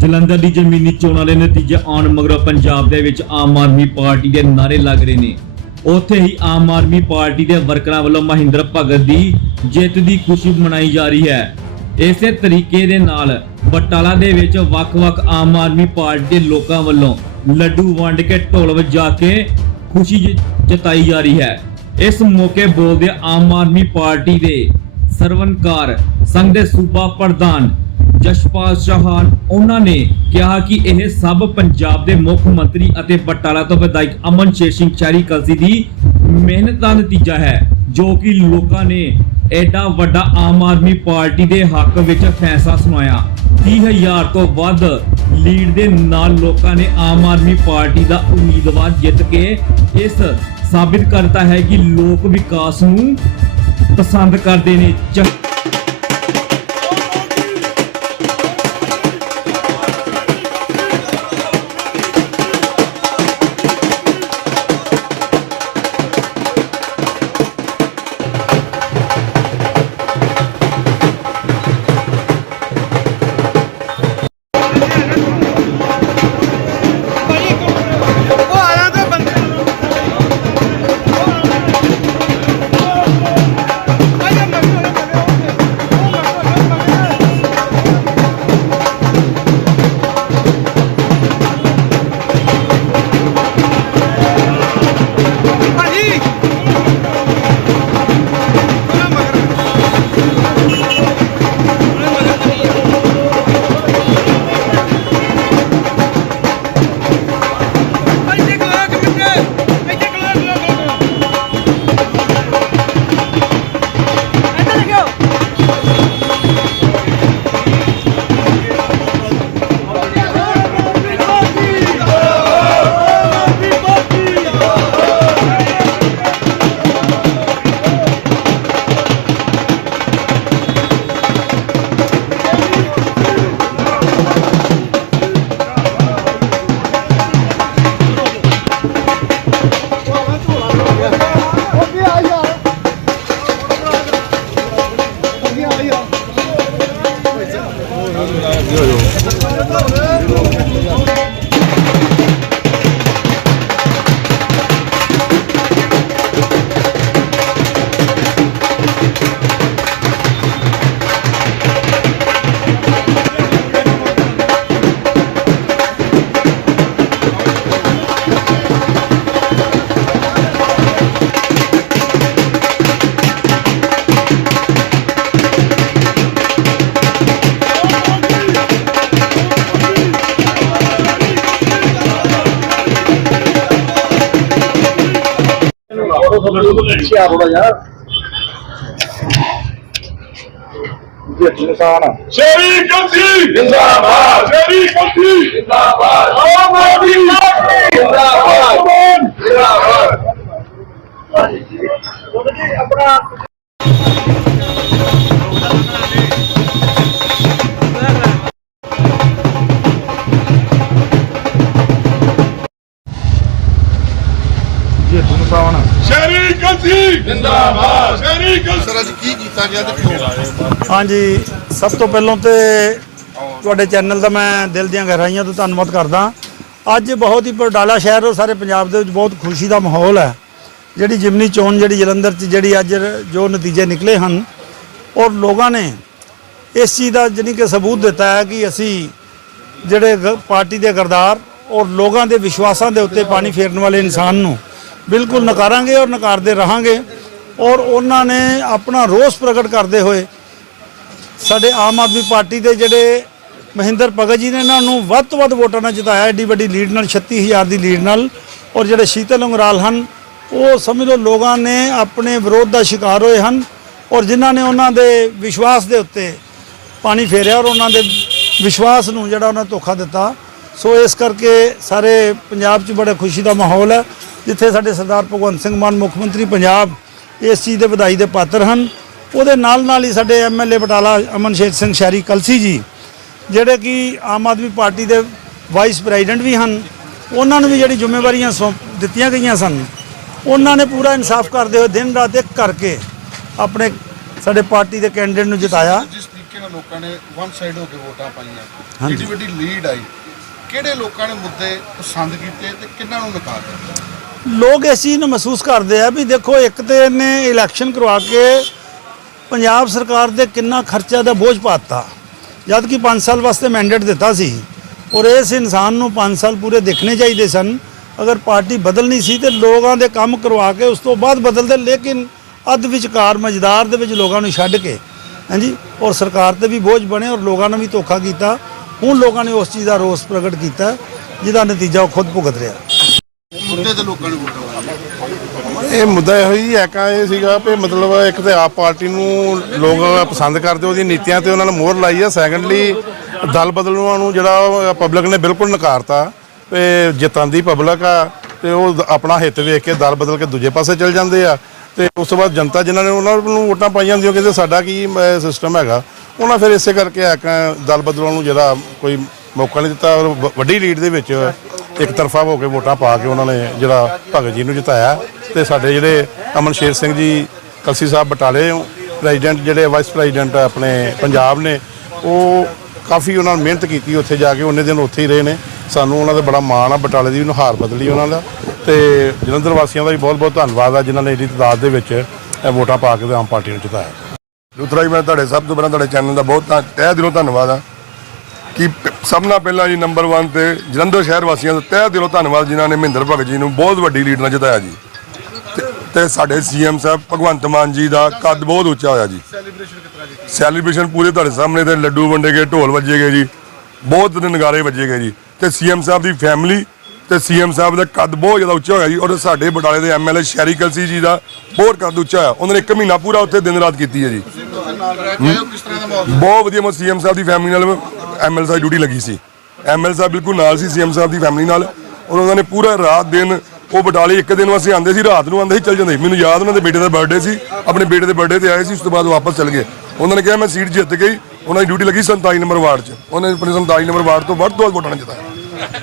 ਜਲੰਧਰ ਦੀ ਜ਼ਮੀਨੀ ਚੋਣਾਂ ਦੇ ਨਤੀਜੇ ਆਉਣ ਮਗਰੋਂ ਪੰਜਾਬ ਦੇ ਵਿੱਚ ਆਮ ਆਦਮੀ ਪਾਰਟੀ ਦੇ ਨਾਰੇ ਲੱਗ ਰਹੇ ਨੇ। ਉੱਥੇ ਹੀ ਆਮ ਆਦਮੀ ਪਾਰਟੀ ਦੇ ਵਰਕਰਾਂ ਵੱਲੋਂ ਮਹਿੰਦਰ ਭਗਤ ਦੀ ਜਿੱਤ ਦੀ ਖੁਸ਼ੀ ਮਨਾਈ ਜਾ ਰਹੀ ਹੈ। ਇਸੇ ਤਰੀਕੇ ਦੇ ਨਾਲ ਬਟਾਲਾ ਦੇ ਵਿੱਚ ਵੱਖ-ਵੱਖ ਆਮ ਆਦਮੀ ਪਾਰਟੀ ਦੇ ਲੋਕਾਂ ਵੱਲੋਂ ਲੱਡੂ ਵੰਡ ਕੇ ਢੋਲ ਵਜਾ ਕੇ ਖੁਸ਼ੀ ਜਤਾਈ ਜਾ ਰਹੀ ਹੈ। ਇਸ ਮੌਕੇ ਬੋਲਦੇ ਆਮ ਆਦਮੀ ਪਾਰਟੀ ਦੇ ਸਰਵਨਕਾਰ ਸੰਘ ਦੇ ਸੂਬਾ ਪ੍ਰਧਾਨ ਜਸ਼ਪਾਲ ਚੌਹਾਨ, ਉਹਨਾਂ ਨੇ ਕਿਹਾ ਕਿ ਇਹ ਸਭ ਪੰਜਾਬ ਦੇ ਮੁੱਖ ਮੰਤਰੀ ਅਤੇ ਬਟਾਲਾ ਤੋਂ ਵਿਧਾਇਕ ਅਮਨ ਸ਼ੇਰ ਸਿੰਘ ਚਾਰੀ ਕਲਸੀ ਦੀ ਮਿਹਨਤ ਦਾ ਨਤੀਜਾ ਹੈ, ਜੋ ਕਿ ਲੋਕਾਂ ਨੇ ਐਡਾ ਵੱਡਾ ਆਮ ਆਦਮੀ ਪਾਰਟੀ ਦੇ ਹੱਕ ਵਿੱਚ ਫੈਸਲਾ ਸੁਣਾਇਆ। 30000 ਤੋਂ ਵੱਧ ਲੀਡ ਦੇ ਨਾਲ ਲੋਕਾਂ ਨੇ ਆਮ ਆਦਮੀ ਪਾਰਟੀ ਦਾ ਉਮੀਦਵਾਰ ਜਿੱਤ ਕੇ ਇਸ ਸਾਬਿਤ ਕਰਤਾ ਹੈ ਕਿ ਲੋਕ ਵਿਕਾਸ ਨੂੰ ਪਸੰਦ ਕਰਦੇ ਨੇ। ਸ਼ੇਰੀ ਕੰਸੀ ਜਿੰਦਾਬਾਦ। ਸ਼ੇਰੀ ਕੰਸੀ ਜਿੰਦਾਬਾਦ। ਆਮ ਆਦਮੀ ਜਿੰਦਾਬਾਦ। ਸ਼ੇਰੀ ਕੰਸੀ ਸਰ ਅੱਜ ਕੀ ਕੀਤਾ ਗਿਆ ਤੇ ਕਿਉਂ? ਹਾਂਜੀ ਸਭ ਤੋਂ ਪਹਿਲਾਂ ਤੇ ਤੁਹਾਡੇ ਚੈਨਲ ਦਾ ਮੈਂ ਦਿਲ ਦੀਆਂ ਗਹਿਰਾਈਆਂ ਤੋਂ ਧੰਨਵਾਦ ਕਰਦਾ। ਅੱਜ ਬਹੁਤ ਹੀ ਬਟਾਲਾ ਸ਼ਹਿਰ ਔਰ ਸਾਰੇ ਪੰਜਾਬ ਦੇ ਵਿੱਚ ਬਹੁਤ ਖੁਸ਼ੀ ਦਾ ਮਾਹੌਲ ਹੈ। ਜਿਹੜੀ ਜਿਮਨੀ ਚੋਣ ਜਿਹੜੀ ਜਲੰਧਰ 'ਚ ਜਿਹੜੀ ਅੱਜ ਜੋ ਨਤੀਜੇ ਨਿਕਲੇ ਹਨ ਔਰ ਲੋਕਾਂ ਨੇ ਇਸ ਚੀਜ਼ ਦਾ ਜਾਣੀ ਕਿ ਸਬੂਤ ਦਿੱਤਾ ਹੈ ਕਿ ਅਸੀਂ ਜਿਹੜੇ ਪਾਰਟੀ ਦੇ ਗਰਦਾਰ ਔਰ ਲੋਕਾਂ ਦੇ ਵਿਸ਼ਵਾਸਾਂ ਦੇ ਉੱਤੇ ਪਾਣੀ ਫੇਰਨ ਵਾਲੇ ਇਨਸਾਨ ਨੂੰ ਬਿਲਕੁਲ ਨਕਾਰਾਂਗੇ ਔਰ ਨਕਾਰਦੇ ਰਹਾਂਗੇ। ਔਰ ਉਹਨਾਂ ਨੇ ਆਪਣਾ ਰੋਸ ਪ੍ਰਗਟ ਕਰਦੇ ਹੋਏ ਸਾਡੇ ਆਮ ਆਦਮੀ ਪਾਰਟੀ ਦੇ ਜਿਹੜੇ ਮਹਿੰਦਰ ਭਗਤ ਜੀ ਨੇ ਇਹਨਾਂ ਨੂੰ ਵੱਧ ਤੋਂ ਵੱਧ ਵੋਟਾਂ ਨਾਲ ਜਿਤਾਇਆ, ਐਡੀ ਵੱਡੀ ਲੀਡ ਨਾਲ 36000 ਦੀ ਲੀਡ ਨਾਲ। ਔਰ ਜਿਹੜੇ ਸ਼ੀਤਲ ਉਂਗਰਾਲ ਹਨ, ਉਹ ਸਮਝ ਲਓ ਲੋਕਾਂ ਨੇ ਆਪਣੇ ਵਿਰੋਧ ਦਾ ਸ਼ਿਕਾਰ ਹੋਏ ਹਨ ਔਰ ਜਿਨ੍ਹਾਂ ਨੇ ਉਹਨਾਂ ਦੇ ਵਿਸ਼ਵਾਸ ਦੇ ਉੱਤੇ ਪਾਣੀ ਫੇਰਿਆ ਔਰ ਉਹਨਾਂ ਦੇ ਵਿਸ਼ਵਾਸ ਨੂੰ ਜਿਹੜਾ ਉਹਨਾਂ ਧੋਖਾ ਦਿੱਤਾ। ਸੋ ਇਸ ਕਰਕੇ ਸਾਰੇ ਪੰਜਾਬ 'ਚ ਬੜਾ ਖੁਸ਼ੀ ਦਾ ਮਾਹੌਲ ਹੈ, ਜਿੱਥੇ ਸਾਡੇ ਸਰਦਾਰ ਭਗਵੰਤ ਸਿੰਘ ਮਾਨ ਮੁੱਖ ਮੰਤਰੀ ਪੰਜਾਬ ਇਸ ਚੀਜ਼ ਦੇ ਵਧਾਈ ਦੇ ਪਾਤਰ ਹਨ। ਉਹਦੇ ਨਾਲ ਨਾਲ ਹੀ ਸਾਡੇ ਐਮਐਲਏ ਬਟਾਲਾ ਅਮਨ ਸ਼ੇਰ ਸਿੰਘ ਸ਼ਹਿਰੀ ਕਲਸੀ ਜੀ ਜਿਹੜੇ ਕਿ ਆਮ ਆਦਮੀ ਪਾਰਟੀ ਦੇ ਵਾਈਸ ਪ੍ਰੈਜ਼ੀਡੈਂਟ ਵੀ ਹਨ ਉਹਨਾਂ ਨੂੰ ਵੀ ਜਿਹੜੀ ਜ਼ਿੰਮੇਵਾਰੀਆਂ ਸੌਂਪ ਦਿੱਤੀਆਂ ਗਈਆਂ ਸਨ। ਉਹਨਾਂ ਨੇ ਪੂਰਾ ਇਨਸਾਫ ਕਰਦੇ ਹੋਏ ਦਿਨ ਰਾਤ ਇੱਕ ਕਰਕੇ ਆਪਣੇ ਸਾਡੇ ਪਾਰਟੀ ਦੇ ਕੈਂਡੀਡੇਟ ਨੂੰ ਜਿਤਾਇਆ। ਜਿਸ ਤਰੀਕੇ ਨਾਲ ਲੋਕਾਂ ਨੇ ਵਨ ਸਾਈਡ ਹੋ ਕੇ ਵੋਟਾਂ ਪਾਈਆਂ ਜਿਹੜੀ ਵੱਡੀ ਲੀਡ ਆਈ। ਕਿਹੜੇ ਲੋਕਾਂ ਨੇ ਮੁੱਦੇ ਪਸੰਦ ਕੀਤੇ ਤੇ ਕਿੰਨਾਂ ਨੂੰ ਨਕਾਰ ਦਿੱਤਾ? ਲੋਕ ਇਸ ਚੀਜ਼ ਨੂੰ ਮਹਿਸੂਸ ਕਰਦੇ ਆ ਵੀ ਦੇਖੋ ਇੱਕ ਤੇ ਇਹਨੇ ਇਲੈਕਸ਼ਨ ਕਰਵਾ ਕੇ ਪੰਜਾਬ ਸਰਕਾਰ ਦੇ ਕਿੰਨਾ ਖਰਚਾ ਦਾ ਬੋਝ ਪਾਤਾ। ਜਦ ਕਿ 5 ਸਾਲ ਵਾਸਤੇ ਮੈਂਡੇਟ ਦਿੱਤਾ ਸੀ। ਔਰ ਇਸ ਇਨਸਾਨ ਨੂੰ 5 ਸਾਲ ਪੂਰੇ ਦੇਖਣੇ ਚਾਹੀਦੇ ਸਨ। ਅਗਰ ਪਾਰਟੀ ਬਦਲਣੀ ਸੀ ਤੇ ਲੋਕਾਂ ਦੇ ਕੰਮ ਕਰਵਾ ਕੇ ਉਸ ਤੋਂ ਬਾਅਦ ਬਦਲਦੇ, ਲੇਕਿਨ ਅੱਧ ਵਿਚਕਾਰ ਮਜ਼ਦਾਰ ਦੇ ਵਿੱਚ ਲੋਕਾਂ ਨੂੰ ਛੱਡ ਕੇ, ਹਾਂਜੀ, ਔਰ ਸਰਕਾਰ ਤੇ ਵੀ ਬੋਝ ਬਣੇ ਔਰ ਲੋਕਾਂ ਨੇ ਵੀ ਧੋਖਾ ਕੀਤਾ। ਹੁਣ ਲੋਕਾਂ ਨੇ ਉਸ ਚੀਜ਼ ਦਾ ਰੋਸ ਪ੍ਰਗਟ ਕੀਤਾ, ਜਿਹਦਾ ਨਤੀਜਾ ਉਹ ਖੁਦ ਭੁਗਤ ਰਿਹਾ। ਮੁੱਦੇ ਤੇ ਲੋਕਾਂ ਨੇ ਵੋਟਾਂ ਇਹ ਮੁੱਦਾ ਇਹੋ ਹੀ ਐਕਾ ਇਹ ਸੀਗਾ ਵੀ ਮਤਲਬ ਇੱਕ ਤੇ ਆਪ ਪਾਰਟੀ ਨੂੰ ਲੋਕ ਪਸੰਦ ਕਰਦੇ, ਉਹਦੀਆਂ ਨੀਤੀਆਂ ਤੇ ਉਹਨਾਂ ਨੇ ਮੋਹਰ ਲਾਈ ਆ। ਸੈਕੰਡਲੀ ਦਲ ਬਦਲੂਆਂ ਨੂੰ ਜਿਹੜਾ ਪਬਲਿਕ ਨੇ ਬਿਲਕੁਲ ਨਕਾਰਤਾ ਤੇ ਜਿੱਤਾਂ ਦੀ ਪਬਲਿਕ ਆ ਤੇ ਉਹ ਆਪਣਾ ਹਿੱਤ ਵੇਖ ਕੇ ਦਲ ਬਦਲ ਕੇ ਦੂਜੇ ਪਾਸੇ ਚਲ ਜਾਂਦੇ ਆ। ਤੇ ਉਸ ਤੋਂ ਬਾਅਦ ਜਨਤਾ ਜਿਨ੍ਹਾਂ ਨੇ ਉਹਨਾਂ ਨੂੰ ਵੋਟਾਂ ਪਾਈਆਂ ਹੁੰਦੀਆਂ ਕਹਿੰਦੇ ਸਾਡਾ ਕੀ ਸਿਸਟਮ ਹੈਗਾ। ਉਹਨਾਂ ਫਿਰ ਇਸੇ ਕਰਕੇ ਐਕਾ ਦਲ ਬਦਲੂਆਂ ਨੂੰ ਜਿਹੜਾ ਕੋਈ ਮੌਕਾ ਨਹੀਂ ਦਿੱਤਾ ਔਰ ਵ- ਵੱਡੀ ਲੀਡ ਦੇ ਵਿੱਚ ਇੱਕ ਤਰਫਾ ਹੋ ਕੇ ਵੋਟਾਂ ਪਾ ਕੇ ਉਹਨਾਂ ਨੇ ਜਿਹੜਾ ਭਗਤ ਜੀ ਨੂੰ ਜਿਤਾਇਆ ਤੇ ਸਾਡੇ ਜਿਹੜੇ ਅਮਨ ਸ਼ੇਰ ਸਿੰਘ ਜੀ, ਕਲਸੀ ਸਾਹਿਬ ਬਟਾਲੇ ਪ੍ਰੈਜ਼ੀਡੈਂਟ ਜਿਹੜੇ ਵਾਈਸ ਪ੍ਰੈਜ਼ੀਡੈਂਟ ਆਪਣੇ ਪੰਜਾਬ ਨੇ, ਉਹ ਕਾਫੀ ਉਹਨਾਂ ਨੇ ਮਿਹਨਤ ਕੀਤੀ ਉੱਥੇ ਜਾ ਕੇ, ਉਹਨੇ ਦਿਨ ਉੱਥੇ ਹੀ ਰਹੇ ਨੇ। ਸਾਨੂੰ ਉਹਨਾਂ ਦਾ ਬੜਾ ਮਾਣ ਆ, ਬਟਾਲੇ ਦੀ ਨੁਹਾਰ ਬਦਲੀ ਉਹਨਾਂ ਦਾ। ਤੇ ਜਲੰਧਰ ਵਾਸੀਆਂ ਦਾ ਵੀ ਬਹੁਤ ਬਹੁਤ ਧੰਨਵਾਦ ਆ, ਜਿਨ੍ਹਾਂ ਨੇ ਇਹਦੀ ਤਾਦਾਦ ਦੇ ਵਿੱਚ ਵੋਟਾਂ ਪਾ ਕੇ ਆਮ ਪਾਰਟੀ ਨੂੰ ਜਿਤਾਇਆ। ਦੂਸਰਾ ਜੀ, ਮੈਂ ਤੁਹਾਡੇ ਸਭ ਤੋਂ ਪਹਿਲਾਂ ਤੁਹਾਡੇ ਚੈਨਲ ਦਾ ਬਹੁਤ ਤਹਿ ਦਿਲੋਂ ਧੰਨਵਾਦ ਆ। ਕਿ ਸਭ ਨਾਲ ਪਹਿਲਾਂ ਜੀ ਨੰਬਰ 1 ਤੇ ਜਲੰਧਰ ਸ਼ਹਿਰ ਵਾਸੀਆਂ ਦਾ ਤਹਿ ਦਿਲੋਂ ਧੰਨਵਾਦ ਜਿਨ੍ਹਾਂ ਨੇ ਮਹਿੰਦਰ ਭਗਤ ਜੀ ਨੂੰ ਬਹੁਤ ਵੱਡੀ ਲੀਡ ਨਾਲ ਜਿਤਾਇਆ ਜੀ। ਤੇ- ਸਾਡੇ ਸੀਐਮ ਸਾਹਿਬ ਭਗਵੰਤ ਮਾਨ ਜੀ ਦਾ ਕੱਦ ਬਹੁਤ ਉੱਚਾ ਹੋਇਆ ਜੀ। ਸੈਲੀਬ੍ਰੇਸ਼ਨ ਪੂਰੇ ਤੁਹਾਡੇ ਸਾਹਮਣੇ ਤੇ ਲੱਡੂ ਵੰਡੇ ਗਏ ਢੋਲ ਵੱਜੇ ਗਏ ਜੀ ਬਹੁਤ ਨਗਾਰੇ ਵੱਜੇ ਗਏ ਜੀ। ਤੇ ਸੀਐਮ ਸਾਹਿਬ ਦੀ ਫੈਮਿਲੀ ਤੇ ਸੀਐਮ ਸਾਹਿਬ ਦਾ ਕੱਦ ਬਹੁਤ ਜ਼ਿਆਦਾ ਉੱਚਾ ਹੋਇਆ ਜੀ ਔਰ ਸਾਡੇ ਬਟਾਲੇ ਦੇ ਐਮਐਲਏ ਸ਼ੈਰੀ ਕਲਸੀ ਜੀ ਦਾ ਬਹੁਤ ਕੱਦ ਉੱਚਾ ਹੋਇਆ। ਉਹਨਾਂ ਨੇ ਇੱਕ ਮਹੀਨਾ ਪੂਰਾ ਉੱਥੇ ਦਿਨ ਰਾਤ ਕੀਤੀ ਹੈ ਜੀ। ਬਹੁਤ ਵਧੀਆ ਮੈਂ ਸੀਐਮ ਸਾਹਿਬ ਦੀ ਫੈਮਿਲੀ ਨਾਲ ਐਮਐਲ ਸਾਹਿਬ ਡਿਊਟੀ ਲੱਗੀ ਸੀ। ਐਮਐਲ ਸਾਹਿਬ ਬਿਲਕੁਲ ਨਾਲ ਸੀ ਸੀਐਮ ਸਾਹਿਬ ਦੀ ਫੈਮਿਲੀ ਨਾਲ। ਔਰ ਉਹਨਾਂ ਨੇ ਪੂਰਾ ਰਾਤ ਦਿਨ ਉਹ ਬਟਾਲੇ ਇੱਕ ਦਿਨ ਵਾਸਤੇ ਆਉਂਦੇ ਸੀ, ਰਾਤ ਨੂੰ ਆਉਂਦੇ ਸੀ, ਚੱਲ ਜਾਂਦੇ ਸੀ। ਮੈਨੂੰ ਯਾਦ ਉਹਨਾਂ ਦੇ ਬੇਟੇ ਦਾ ਬਰਥਡੇ ਸੀ, ਆਪਣੇ ਬੇਟੇ ਦੇ ਬਰਥਡੇ ਤੇ ਆਏ ਸੀ, ਉਸ ਤੋਂ ਬਾਅਦ ਵਾਪਸ ਚਲੇ ਗਏ। ਉਹਨਾਂ ਨੇ ਕਿਹਾ, ਮੈਂ ਸੀਟ ਜਿੱਤ ਗਈ ਉਹਨਾਂ ਦੀ ਡਿਊਟੀ ਲੱਗੀ 47 ਨੰਬਰ ਵਾਰਡ 'ਚ। ਉਹਨਾਂ ਨੇ ਆਪਣੇ 47 ਨੰਬਰ ਵਾਰਡ ਤੋਂ ਵੱਧ ਤੋਂ ਵੱਧ ਵੋਟਾਂ ਨਾਲ ਜਿਤਾਇਆ